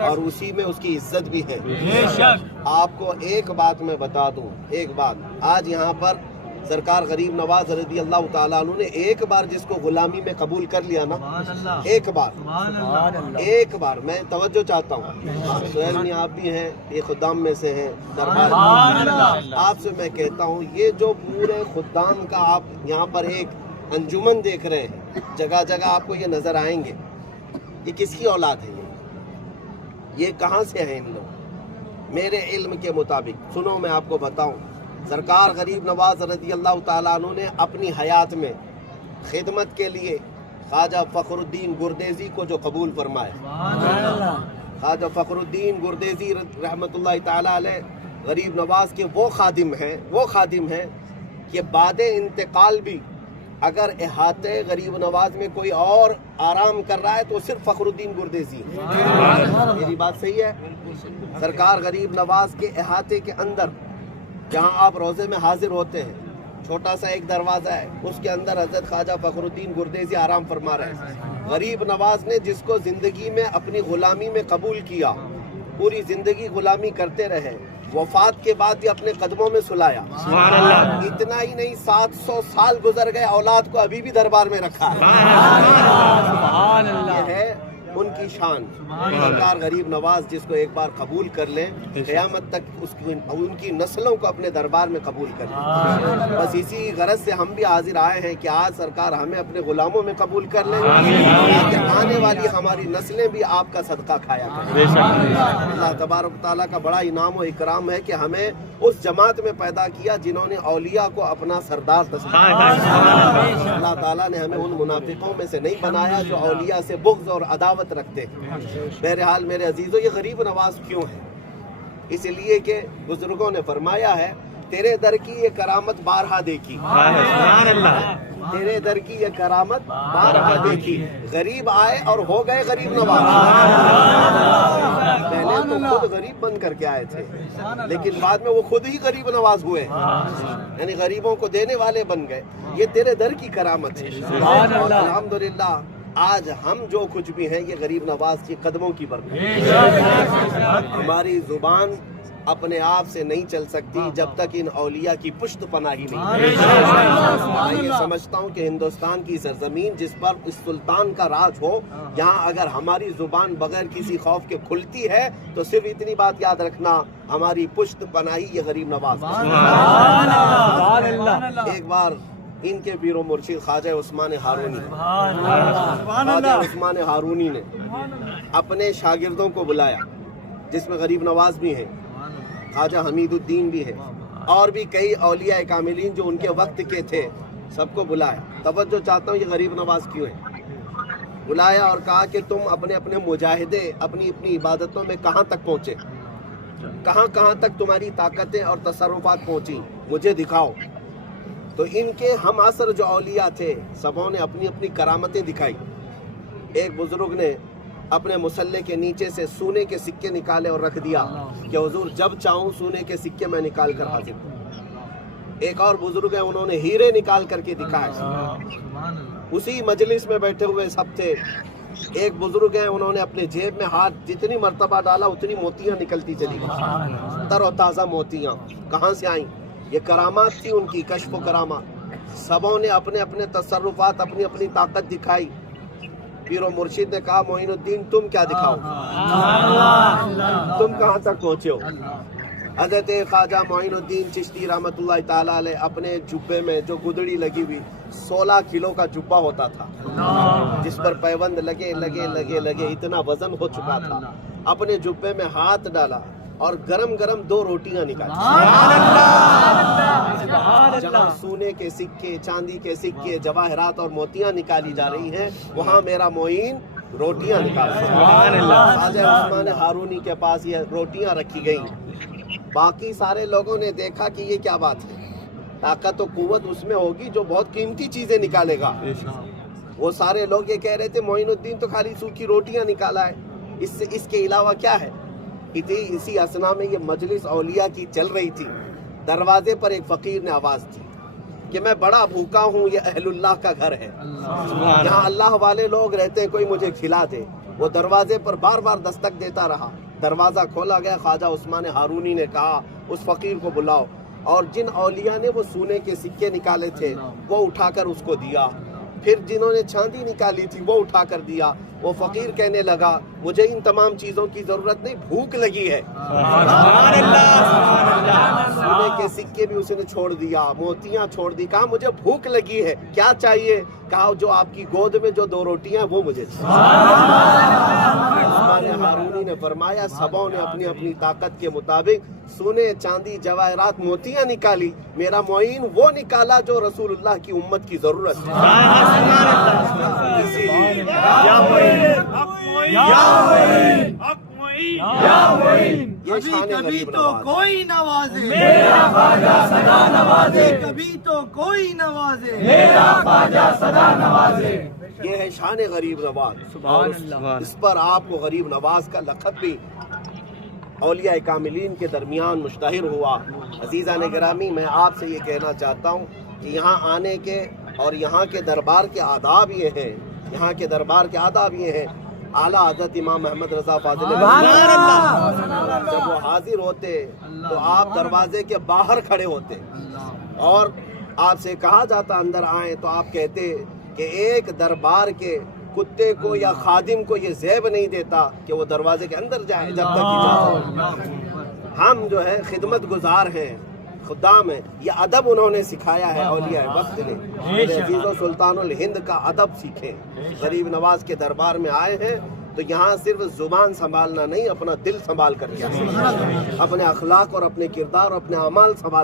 اور اسی میں اس کی عزت بھی ہے۔ آپ کو ایک بات میں بتا دوں، ایک بات، آج یہاں پر سرکار غریب نواز رضی اللہ تعالیٰ عنہ نے ایک بار جس کو غلامی میں قبول کر لیا نا، ایک بار میں توجہ چاہتا ہوں، سہیل میں آپ بھی ہیں، یہ خدام میں سے ہیں، دربار آپ سے میں کہتا ہوں، یہ جو پورے خدام کا آپ یہاں پر ایک انجمن دیکھ رہے ہیں، جگہ جگہ آپ کو یہ نظر آئیں گے، یہ کس کی اولاد ہے؟ یہ کہاں سے ہیں ان لوگ؟ میرے علم کے مطابق سنو، میں آپ کو بتاؤں، سرکار غریب نواز رضی اللہ تعالیٰ عنہ نے اپنی حیات میں خدمت کے لیے خواجہ فخر الدین گردیزی کو جو قبول فرمایا، خواجہ فخر الدین گردیزی رحمۃ اللہ تعالیٰ علیہ غریب نواز کے وہ خادم ہیں کہ بعد انتقال بھی اگر احاطے غریب نواز میں کوئی اور آرام کر رہا ہے تو صرف فخر الدین گردیزی ہے۔ میری بات صحیح ہے؟ سرکار غریب نواز کے احاطے کے اندر جہاں آپ روزے میں حاضر ہوتے ہیں، چھوٹا سا ایک دروازہ ہے، اس کے اندر حضرت خواجہ فخر الدین گردیزی آرام فرما رہے ہیں۔ غریب نواز نے جس کو زندگی میں اپنی غلامی میں قبول کیا، پوری زندگی غلامی کرتے رہے، وفات کے بعد بھی اپنے قدموں میں سلایا، اتنا ہی نہیں 700 سال گزر گئے، اولاد کو ابھی بھی دربار میں رکھا ہے۔ یہ ہے ان کی شان۔ سرکار غریب نواز جس کو ایک بار قبول کر لیں، قیامت تک ان کی نسلوں کو اپنے دربار میں قبول کر لیں۔ بس اسی غرض سے ہم بھی حاضر آئے ہیں کہ آج سرکار ہمیں اپنے غلاموں میں قبول کر لیں، تاکہ آنے والی ہماری نسلیں بھی آپ کا صدقہ کھایا کریں۔ اللہ تبارک تعالیٰ کا بڑا انعام و اکرام ہے کہ ہمیں اس جماعت میں پیدا کیا جنہوں نے اولیاء کو اپنا سردار تسلیم کیا۔ اللہ تعالیٰ نے ہمیں ان منافقوں میں سے نہیں بنایا جو اولیاء سے بغض اور عداوت رکھتے ہیں۔ بہرحال میرے عزیزو، یہ غریب نواز کیوں ہے؟ اس لیے کہ بزرگوں نے فرمایا ہے، تیرے در کی یہ کرامت بارہا دیکھی، تیرے در کی یہ کرامت بارہا دیکھی، غریب آئے اور ہو گئے غریب نواز۔ پہلے تو خود غریب بن کر کے آئے تھے، لیکن بعد میں وہ خود ہی غریب نواز ہوئے، یعنی غریبوں کو دینے والے بن گئے۔ یہ تیرے در کی کرامت ہے۔ الحمدللہ آج ہم جو کچھ بھی ہیں یہ غریب نواز کی قدموں کی برکت ہے۔ ہماری زبان اپنے آپ سے نہیں چل سکتی جب تک ان اولیاء کی پشت پناہی نہیں۔ میں یہ سمجھتا ہوں کہ ہندوستان کی سرزمین جس پر اس سلطان کا راج ہو، یہاں اگر ہماری زبان بغیر کسی خوف کے کھلتی ہے تو صرف اتنی بات یاد رکھنا، ہماری پشت پناہی یہ غریب نواز۔ ایک بار ان کے پیر و مرشد خواجہ عثمان ہارونی نے اپنے شاگردوں کو بلایا، جس میں غریب نواز بھی ہیں، خواجہ حمید الدین بھی ہے، اور بھی کئی اولیاء کاملین جو ان کے وقت کے تھے، سب کو بلایا۔ توجہ چاہتا ہوں یہ غریب نواز کیوں ہے؟ بلایا اور کہا کہ تم اپنے اپنے مجاہدے اپنی اپنی عبادتوں میں کہاں تک پہنچے، کہاں تک تمہاری طاقتیں اور تصرفات پہنچی، مجھے دکھاؤ۔ تو ان کے ہم عصر جو اولیاء تھے سبوں نے اپنی اپنی کرامتیں دکھائی۔ ایک بزرگ نے اپنے مسلح کے نیچے سے سونے کے سکے نکالے اور رکھ دیا کہ حضور جب چاہوں سونے کے سکے میں نکال کر حاضر ہوں۔ ایک اور بزرگ ہیں، انہوں نے ہیرے نکال کر کے دکھائے۔ اسی مجلس میں بیٹھے ہوئے سب تھے۔ ایک بزرگ ہیں، انہوں نے اپنے جیب میں ہاتھ جتنی مرتبہ ڈالا اتنی موتیاں نکلتی چلی گئی، تر و تازہ موتیاں۔ کہاں سے آئیں؟ یہ کرامات تھی ان کی، کشف و کرامات۔ سبوں نے اپنے اپنے تصرفات، اپنی اپنی طاقت دکھائی۔ پیر و مرشد نے کہا معین الدین تم کیا دکھاؤ، تم کہاں تک پہنچے ہو؟ حضرت خواجہ معین الدین چشتی رحمۃ اللہ تعالیٰ علیہ اپنے جبے میں جو گدڑی لگی ہوئی 16 کلو کا جبہ ہوتا تھا، جس پر پیوند لگے اتنا وزن ہو چکا تھا، اپنے جبے میں ہاتھ ڈالا اور گرم 2 روٹیاں نکالی۔ جہاں سونے کے سکے، چاندی کے سکے، جواہرات اور موتیاں نکالی جا رہی ہیں، وہاں میرا معین روٹیاں نکال خواجہ عثمان ہارونی کے پاس یہ روٹیاں رکھی گئیں۔ باقی سارے لوگوں نے دیکھا کہ یہ کیا بات ہے، طاقت و قوت اس میں ہوگی جو بہت قیمتی چیزیں نکالے گا۔ وہ سارے لوگ یہ کہہ رہے تھے معین الدین تو خالی سوکھی روٹیاں نکالا ہے، اس کے علاوہ کیا ہے؟ اسی اسنا میں یہ مجلس اولیاء کی چل رہی تھی۔ دروازے پر ایک فقیر نے آواز دی کہ میں بڑا بھوکا ہوں، یہ اہل اللہ کا گھر ہے، یہاں اللہ والے لوگ رہتے ہیں، کوئی مجھے کھلا دے۔ وہ دروازے پر بار بار دستک دیتا رہا، دروازہ کھولا گیا، خواجہ عثمان ہارونی نے کہا اس فقیر کو بلاؤ، اور جن اولیاء نے وہ سونے کے سکے نکالے تھے وہ اٹھا کر اس کو دیا، پھر جنہوں نے چاندی نکالی تھی وہ اٹھا کر دیا۔ وہ فقیر کہنے لگا مجھے ان تمام چیزوں کی ضرورت نہیں، بھوک لگی ہے۔ سونے کے سکے بھی اس نے چھوڑ دیا، موتیاں چھوڑ دی، کہا مجھے بھوک لگی ہے، کیا چاہیے؟ کہا جو آپ کی گود میں جو 2 روٹیاں وہ مجھے چاہیے۔ عثمان ہارونی نے فرمایا سبوں نے اپنی اپنی طاقت کے مطابق سونے، چاندی، جواہرات، موتیاں نکالی، میرا معین وہ نکالا جو رسول اللہ کی امت کی ضرورت ہے۔ اسی لیے یہ شان غریب نواز، کوئی نوازے میرا خواجہ صدا نوازے، کبھی تو کوئی نوازے میرا خواجہ صدا نوازے۔ یہ ہے شان غریب نواز، اس پر آپ کو غریب نواز کا لقب بھی اولیاء کاملین کے درمیان مشتہر ہوا۔ عزیزان گرامی، میں آپ سے یہ کہنا چاہتا ہوں کہ یہاں آنے کے اور یہاں کے دربار کے آداب یہ ہیں، یہاں کے دربار کے آداب یہ ہیں۔ اعلیٰ حضرت امام محمد رضا فاضل جب وہ حاضر ہوتے تو آپ دروازے کے باہر کھڑے ہوتے، اور آپ سے کہا جاتا اندر آئیں تو آپ کہتے کہ ایک دربار کے کتے کو یا خادم کو یہ زیب نہیں دیتا کہ وہ دروازے کے اندر جائے جب تک اجازت۔ ہم جو ہے خدمت گزار ہیں، خدام ہیں، یہ ادب انہوں نے سکھایا ہے اولیاء وقت نے۔ میرے عزیزو، سلطان الہند کا ادب سیکھیں۔ غریب نواز کے دربار میں آئے ہیں تو یہاں صرف زبان سنبھالنا نہیں، اپنا دل سنبھال کر کے اپنے اخلاق اور اپنے کردار اور اپنے اعمال سنبھال